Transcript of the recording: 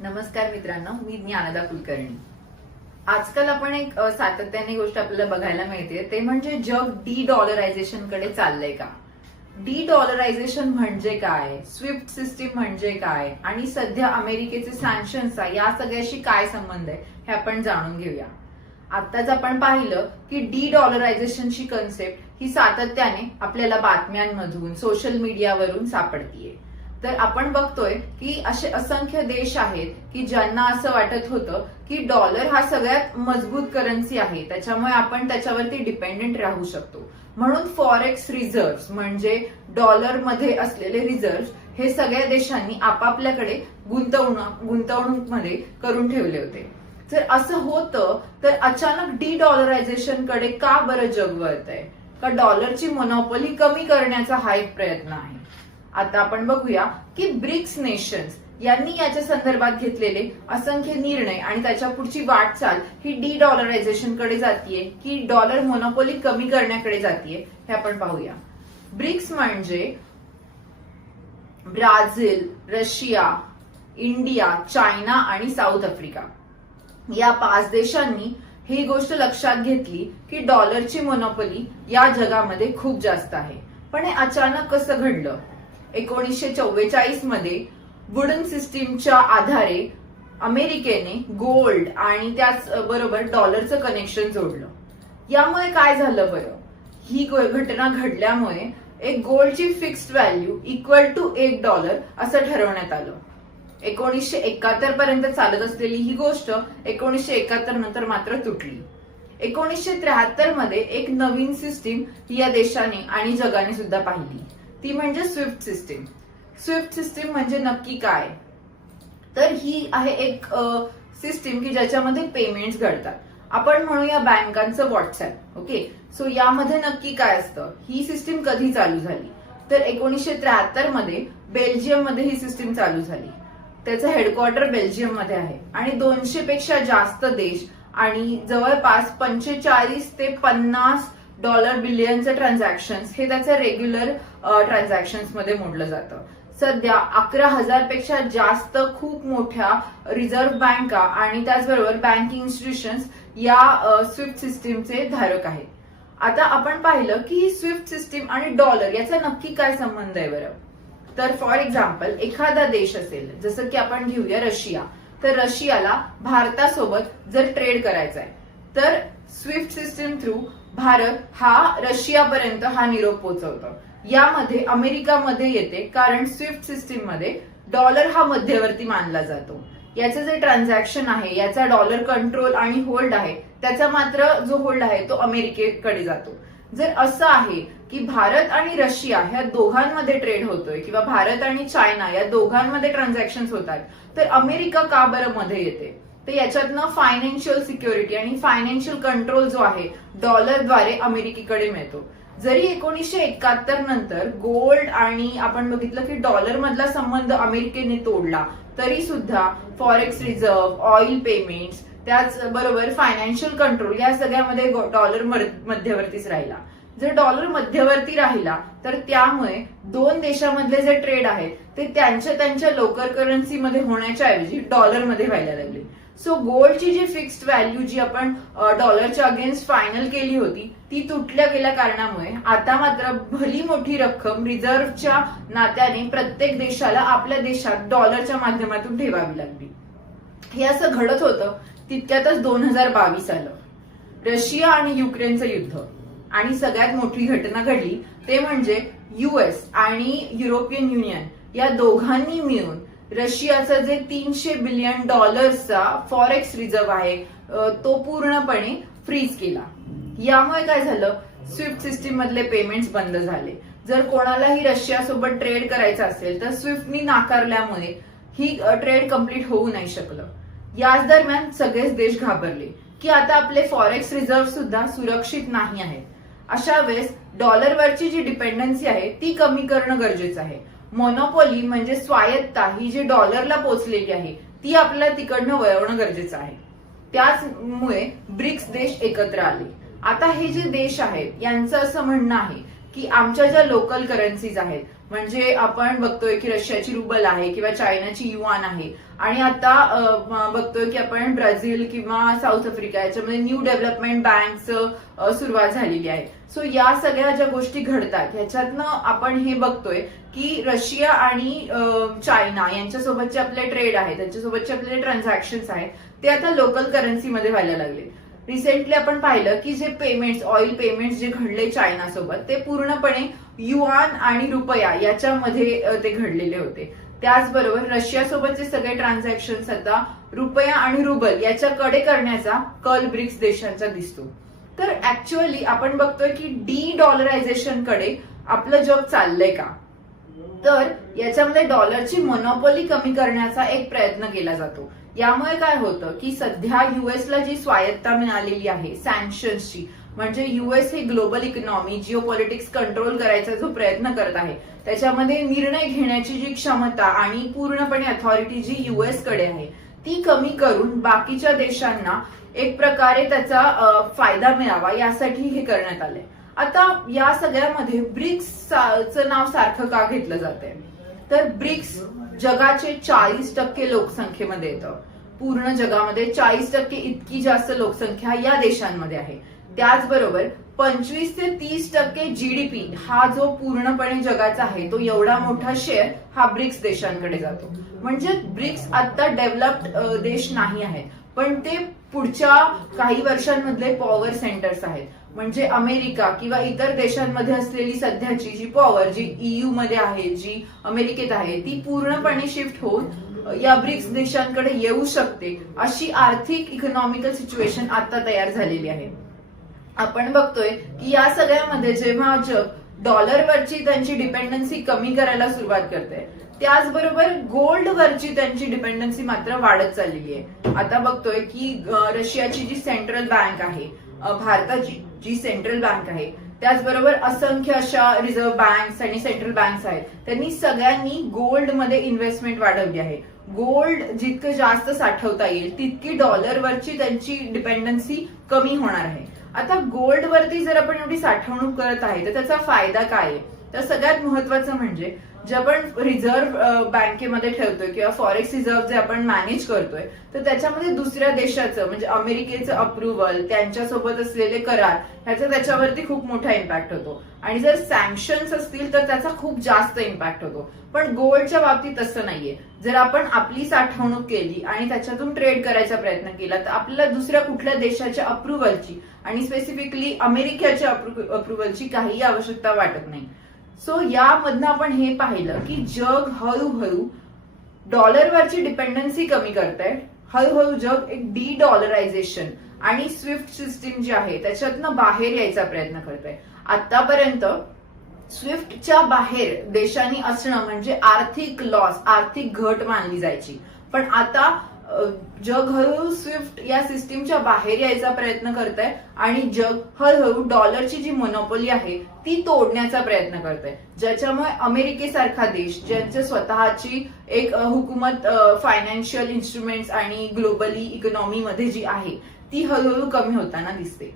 नमस्कार मित्रांनो, मी ज्ञानदा कुलकर्णी। आजकाल आपण एक सातत्याने गोष्ट आपल्याला बघायला मिळते, ते म्हणजे जग डी डॉलरायझेशन कडे चाललंय का? डी डॉलरायझेशन म्हणजे काय, स्विफ्ट सिस्टीम म्हणजे काय आणि सध्या अमेरिकेचे सँक्शन्सचा या सगळ्याशी काय संबंध आहे हे आपण जाणून घेऊया। आताच आपण पाहिलं की डी डॉलरायझेशनची कन्सेप्ट ही सातत्याने आपल्याला बातम्यांमधून सोशल मीडियावरून सापडतीये। तर आपण बघतोय की असे असंख्य देश आहेत की ज्यांना असं वाटत होतं की डॉलर हा सगळ्यात मजबूत करन्सी आहे, त्याच्यामुळे आपण त्याच्यावरती डिपेंडेंट राहू शकतो, म्हणून फॉरेक्स रिझर्व्ह म्हणजे डॉलरमध्ये असलेले रिझर्व्ह हे सगळ्या देशांनी आपापल्याकडे गुंतवणूकमध्ये करून ठेवले होते। जर असं होतं तर अचानक डी डॉलरायझेशन कडे का बरं जग वळतंय? का डॉलरची मोनोपोली कमी करण्याचा हा एक प्रयत्न आहे? आता आपण बघूया की ब्रिक्स नेशन्स यांनी याच्या संदर्भात घेतलेले असंख्य निर्णय आणि त्याच्या पुढची वाटचाल ही डी डॉलरायझेशन कडे जातीये की डॉलर मोनोपोली कमी करण्याकडे जातीये हे आपण पाहूया। ब्रिक्स म्हणजे ब्राझील, रशिया, इंडिया, चायना आणि साऊथ आफ्रिका या 5 देशांनी ही गोष्ट लक्षात घेतली की डॉलरची मोनोपोली या जगामध्ये खूप जास्त आहे। पण हे अचानक कसं घडलं? 1944 मध्ये वुडन सिस्टीमच्या आधारे अमेरिकेने गोल्ड आणि त्याच बरोबर डॉलरचं कनेक्शन जोडलं। यामुळे काय झालं बरं? ही घटना घडल्यामुळे एक गोल्डची फिक्स्ड व्हॅल्यू इक्वल टू $1 असं ठरवण्यात आलं। 1971 पर्यंत चालत असलेली ही गोष्ट 1971 नंतर मात्र तुटली। 1973 मध्ये एक नवीन सिस्टीम या देशाने आणि जगाने सुद्धा पाहिली, ती म्हणजे स्विफ्ट सिस्टीम। स्विफ्ट सिस्टीम म्हणजे नक्की काय? तर ही आहे एक सिस्टीम की ज्याच्यामध्ये पेमेंट्स घडतात। आपण म्हणूया बँकांचं व्हॉट्सअप। ओके, सो यामध्ये नक्की काय असतं? ही सिस्टीम कधी चालू झाली? तर 1973 मध्ये बेल्जियम मध्ये ही सिस्टीम चालू झाली। त्याचं हेडक्वार्टर बेल्जियम मध्ये आहे आणि 200 पेक्षा जास्त देश आणि जवळपास 45 ते 50 डॉलर बिलियनचं ट्रान्झॅक्शन्स हे त्याचं रेग्युलर ट्रान्झॅक्शन्स मध्ये मोडलं जातं। सध्या 11,000 पेक्षा जास्त खूप मोठ्या रिझर्व्ह बँका आणि त्याचबरोबर बँकिंग इन्स्टिट्यूशन्स या स्विफ्ट सिस्टीमचे धारक आहेत। आता आपण पाहिलं की ही स्विफ्ट सिस्टीम आणि डॉलर याचा नक्की काय संबंध आहे बरं? तर फॉर एक्झाम्पल एखादा देश असेल, जसं की आपण घेऊया रशिया, तर रशियाला भारतासोबत जर ट्रेड करायचा आहे तर स्विफ्ट सिस्टीम थ्रू भारत हा रशियापर्यंत हा निरोप पोहोचवतो। यामध्ये अमेरिकामध्ये येते, कारण स्विफ्ट सिस्टीम मध्ये डॉलर हा मध्यवर्ती मानला जातो। याचं जे ट्रान्झॅक्शन आहे, याचा डॉलर कंट्रोल आणि होल्ड आहे, त्याचा मात्र जो होल्ड आहे तो अमेरिकेकडे जातो। जर असं आहे की भारत आणि रशिया ह्या दोघांमध्ये ट्रेड होतोय किंवा भारत आणि चायना या दोघांमध्ये ट्रान्झॅक्शन्स होतात, तर अमेरिका का बरं मध्ये येते? तर याच्यातनं फायनान्शियल सिक्युरिटी आणि फायनान्शियल कंट्रोल जो आहे डॉलरद्वारे अमेरिकेकडे मिळतो। जरी 1971 नंतर गोल्ड आणि आपण बघितलं की डॉलर मधला संबंध अमेरिकेने तोडला, तरी सुद्धा फॉरेक्स रिझर्व्ह, ऑइल पेमेंट्स, त्याचबरोबर फायनान्शियल कंट्रोल या सगळ्यामध्ये डॉलर मध्यवर्तीच राहिला। जर डॉलर मध्यवर्ती राहिला तर त्यामुळे 2 देशांमधले जे ट्रेड आहेत ते त्यांच्या लोकल करन्सीमध्ये होण्याच्या ऐवजी डॉलरमध्ये व्हायला लागले। सो गोल्डची जी फिक्स्ड व्हॅल्यू जी आपण डॉलरच्या अगेन्स्ट फायनल केली होती ती तुटल्या गेल्या कारणामुळे आता मात्र भली मोठी रक्कम रिझर्व्हच्या नात्याने प्रत्येक देशाला आपल्या देशात डॉलरच्या माध्यमातून ठेवावी लागली। हे असं घडत होतं तितक्यातच 2022 आलं, रशिया आणि युक्रेनचं युद्ध, आणि सगळ्यात मोठी घटना घडली ते म्हणजे US आणि युरोपियन युनियन या दोघांनी मिळून रशियाचा जे $300 बिलियन फॉरेक्स रिझर्व्ह आहे तो पूर्णपणे फ्रीज केला। यामुळे काय झालं? स्विफ्ट सिस्टीम मधले पेमेंट्स बंद झाले। जर कोणालाही रशियासोबत ट्रेड करायचं असेल तर स्विफ्टनी नाकारल्यामुळे ही ट्रेड कम्प्लीट होऊ नाही शकलं। याच दरम्यान सगळेच देश घाबरले की आता आपले फॉरेक्स रिझर्व्ह सुद्धा सुरक्षित नाही आहेत। अशा वेळेस डॉलरवरची जी डिपेंडन्सी आहे ती कमी करणं गरजेचं आहे। मोनोपोली म्हणजे स्वायत्ता ही जी डॉलरला पोचलेली आहे ती आपल्याला तिकडनं वळवणं गरजेचं आहे। त्याचमुळे ब्रिक्स देश एकत्र आले। आता हे जे देश आहेत यांचं असं म्हणणं आहे की आमच्या ज्या लोकल करन्सीज आहेत म्हणजे आपण बघतोय की रशियाची रुबल आहे किंवा चायनाची युआन आहे, आणि आता बघतोय की आपण ब्राझील किंवा साऊथ आफ्रिका याच्यामध्ये न्यू डेव्हलपमेंट बँक सुरुवात झालेली आहे. सो या सगळ्या ज्या गोष्टी घडतात ह्याच्यातनं आपण हे बघतोय की रशिया आणि चायना यांच्यासोबतचे आपले ट्रेड आहे, त्यांच्यासोबतचे आपले ट्रान्झॅक्शन आहेत, ते आता लोकल करन्सीमध्ये व्हायला लागले. रिसेंटली आपण पाहिलं की जे पेमेंट्स, ऑइल पेमेंट्स जे घडले चायनासोबत, ते पूर्णपणे युआन आणि रुपया याच्यामध्ये ते घडलेले होते. त्याचबरोबर रशियासोबतचे सगळे ट्रान्झॅक्शन आता रुपया आणि रुबल याच्याकडे करण्याचा कल ब्रिक्स देशांचा दिसतो. तर ऍक्च्युअली आपण बघतोय की डी डॉलरायझेशन कडे आपलं जग चाललंय का, तर याच्यामध्ये डॉलरची मोनोपॉली कमी करण्याचा एक प्रयत्न केला जातो. यामुळे काय होतं की सध्या युएसला जी स्वायत्ता मिळालेली आहे सँक्शन्सची, म्हणजे युएस ही global economy, geopolitics control करायचा जो प्रयत्न करत आहे, त्याच्यामध्ये निर्णय घेण्याची जी क्षमता आणि पूर्णपणे अथॉरिटी जी युएस कडे आहे ती कमी करून बाकीच्या देशांना एक प्रकारे त्याचा फायदा मिळावा यासाठी हे करण्यात आलंय. आता या सगळ्यामध्ये ब्रिक्सचं नाव सारखं का घेतलं जातंय, तर ब्रिक्स जगाचे 40% लोकसंख्येमध्ये येतं. पूर्ण जगामध्ये 40% इतकी जास्त लोकसंख्या या देशांमध्ये आहे. त्याचबरोबर 25 ते 30% जीडीपी हा जो पूर्णपणे जगाचा आहे तो एवढा मोठा शेअर हा ब्रिक्स देशांकडे जातो. म्हणजे ब्रिक्स आता डेव्हलप्ड देश नाही आहेत, पण ते पुढच्या काही वर्षांमधले पॉवर सेंटर्स आहेत. म्हणजे अमेरिका किंवा इतर देशांमध्ये असलेली सध्याची जी पॉवर, जी EU मध्ये आहे, जी अमेरिकेत आहे, ती पूर्णपणे शिफ्ट होऊन या ब्रिक्स देशांकडे येऊ शकते, अशी आर्थिक इकॉनॉमिकल सिच्युएशन आता तयार झालेली आहे. आपण बघतोय की या सगळ्यामध्ये जेव्हा जग डॉलरवरची त्यांची डिपेंडन्सी कमी करायला सुरुवात करते, त्याचबरोबर गोल्डवरची त्यांची डिपेंडन्सी मात्र वाढत चाललेली आहे. आता बघतोय की रशियाची जी सेंट्रल बँक आहे, भारताची जी सेंट्रल बँक आहे, त्याचबरोबर असंख्य अशा रिझर्व्ह बँक्स आणि सेंट्रल बँक्स आहेत, त्यांनी सगळ्यांनी गोल्डमध्ये इन्व्हेस्टमेंट वाढवली आहे. गोल्ड जितकं जास्त साठवता येईल तितकी डॉलरवरची त्यांची डिपेंडन्सी कमी होणार आहे. आता गोल्डवरती जर आपण एवढी साठवणूक करत आहे तर त्याचा फायदा काय आहे, तर सगळ्यात महत्वाचं म्हणजे जे आपण रिझर्व्ह बँकेमध्ये ठेवतोय किंवा फॉरेक्स रिझर्व्ह जे आपण मॅनेज करतोय, तर त्याच्यामध्ये दुसऱ्या देशाचं म्हणजे अमेरिकेचं अप्रुव्हल, त्यांच्यासोबत असलेले करार ह्याचा त्याच्यावरती खूप मोठा इम्पॅक्ट होतो. आणि जर सँक्शन्स असतील तर त्याचा खूप जास्त इम्पॅक्ट होतो. पण गोल्डच्या बाबतीत तसं नाहीये. जर आपण आपली साठवणूक केली आणि त्याच्यातून ट्रेड करायचा प्रयत्न केला तर आपल्याला दुसऱ्या कुठल्या देशाच्या अप्रुव्हलची आणि स्पेसिफिकली अमेरिकेच्या अप्रुव्हलची काही आवश्यकता वाटत नाही. सो यामधनं आपण हे पाहिलं की जग हळूहळू डॉलरवरची डिपेंडन्सी कमी करतंय. हळूहळू जग एक डी डॉलरायझेशन आणि स्विफ्ट सिस्टीम जी आहे त्याच्यातनं बाहेर यायचा प्रयत्न करतंय. आतापर्यंत स्विफ्टच्या बाहेर देशांनी असणं म्हणजे आर्थिक लॉस, आर्थिक घट मानली जायची. पण आता जग हळूहळू स्विफ्ट या सिस्टीमच्या बाहेर यायचा प्रयत्न करत आहे आणि जग हळूहळू डॉलरची जी मोनोपॉली आहे ती तोडण्याचा प्रयत्न करत आहे, ज्याच्यामुळे अमेरिकेसारखा देश ज्यांची स्वतःची एक हुकूमत फायनान्शियल इन्स्ट्रुमेंट्स आणि ग्लोबली इकॉनॉमीमध्ये जी आहे ती हळूहळू कमी होताना दिसते.